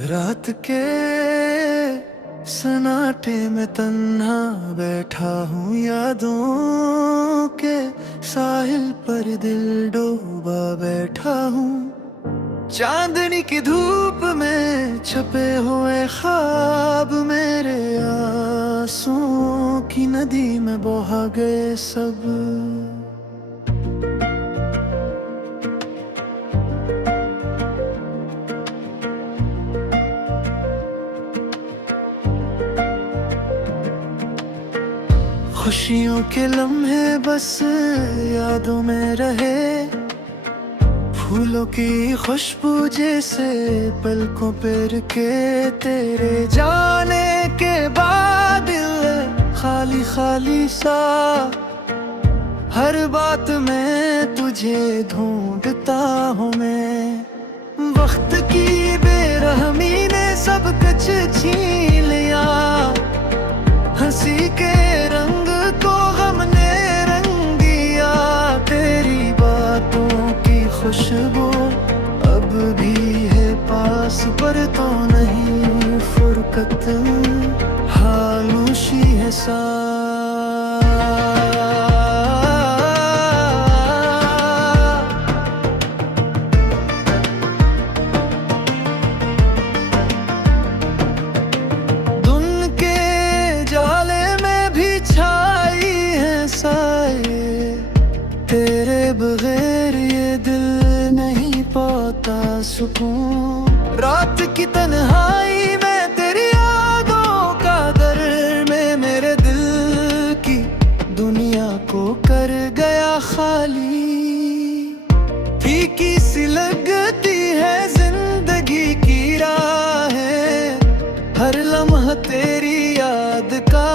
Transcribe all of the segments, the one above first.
रात के सन्नाटे में तन्हा बैठा हूँ, यादों के साहिल पर दिल डूबा बैठा हूँ। चांदनी की धूप में छपे हुए ख्वाब मेरे आंसुओं की नदी में बहा गए सब। खुशियों के लम्हे बस यादों में रहे, फूलों की खुशबू जैसे पलकों पे रुके। तेरे जाने के बाद दिल खाली खाली सा, हर बात में तुझे ढूंढता हूँ मैं। वक्त की बेरहमी ने सब कुछ छीन लिया, हंसी के रंग को गम ने रंग दिया। तेरी बातों की खुशबू अब भी है पास, पर तो नहीं फुरकत, खामोशी है सा। तेरे बगैर ये दिल नहीं पाता सुकून। रात की तन्हाई में तेरी यादों का दर्द में मेरे दिल की दुनिया को कर गया खाली। फीकी सी लगती है जिंदगी की राहें, हर लम्हा तेरी याद का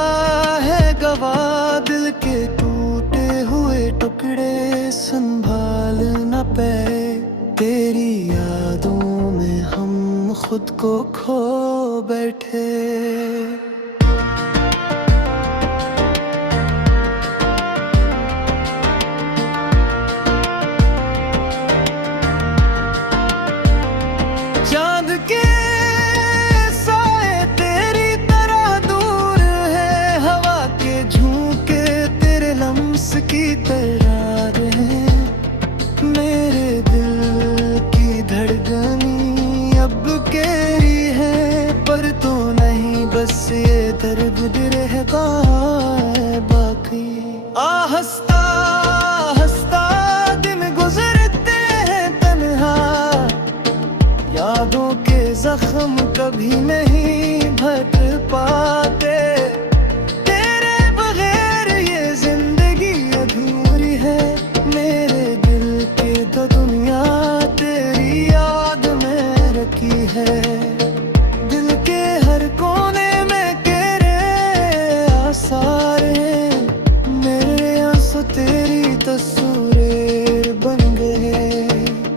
है गवाह। दिल के टूटे हुए टुकड़े संभाल न पाए, तेरी यादों में हम खुद को खो बैठे। चांद के साए तेरी तरह दूर है, हवा के झोंके तेरे लम्स की तरह है। मेरे दिल की धड़कनी अब गहरी है, पर तो नहीं बस ये दर्द रहता है बाकी। हंसता हंसता दिन गुजरते हैं तन्हा, यादों के जख्म कभी नहीं भर पाते। तेरे बगैर ये जिंदगी अधूरी है, मेरे दिल की तो दुनिया तेरी याद में रखी है। दिल के हर कोने में तेरे आसार हैं, मेरे आंसू तेरी तस्वीर बन गए।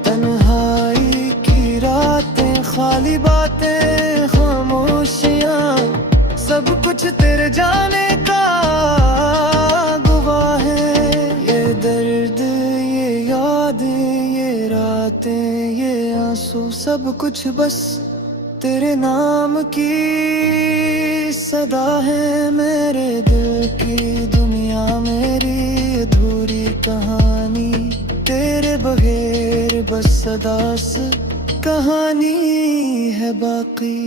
तन्हाई की रातें, खाली बातें, खामोशियाँ, सब कुछ तेरे जाने का गवाह है। ये दर्द, ये यादें, ये रातें, ये आंसू, सब कुछ बस तेरे नाम की सदा है। मेरे दिल की दुनिया मेरी अधूरी कहानी, तेरे बगैर बस सदा से कहानी है बाकी।